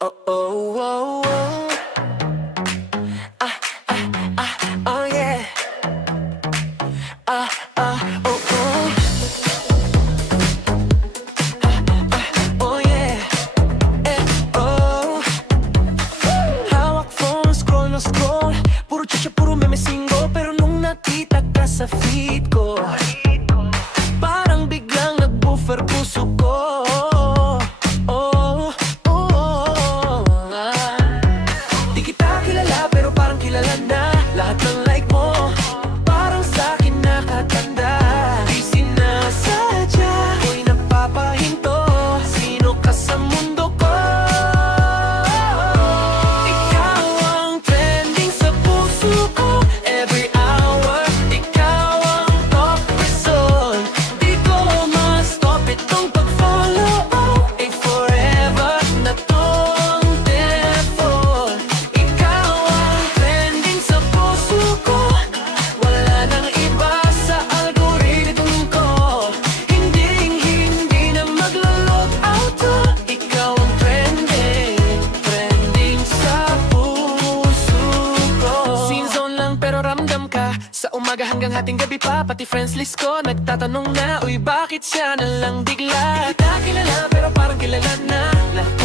Oh, oh, oh, oh. Ah, oh yeah. Oh, oh. Oh yeah. Oh. Hawak phone, scroll na scroll. Puro chicha, puro meme single. Pero nung nakita ka sa feed ko, parang biglang nag-buffer puso ko. Oh, oh. Di kita kilala pero parang kilala na. Lahat ng like mo parang sa'kin nakatanda. Di sinasadya, ko'y napapahinto. Sino ka sa mundo ko? Ikaw ang trending sa puso ko. Every hour, ikaw ang top result. Di ko ma-stop itong pag-follow. Eh forever na tong default. Ikaw ang trending sa puso ko. Wala nang iba sa algorithm ko. Hindi na maglo-log out to. Ikaw ang trending sa puso ko. Scene zone lang pero ramdam ka. Sa umaga hanggang hating gabi pa, pati friends list ko nagtatanong na, uy bakit siya na lang bigla? Di kita kilala pero parang kilala na. Lahat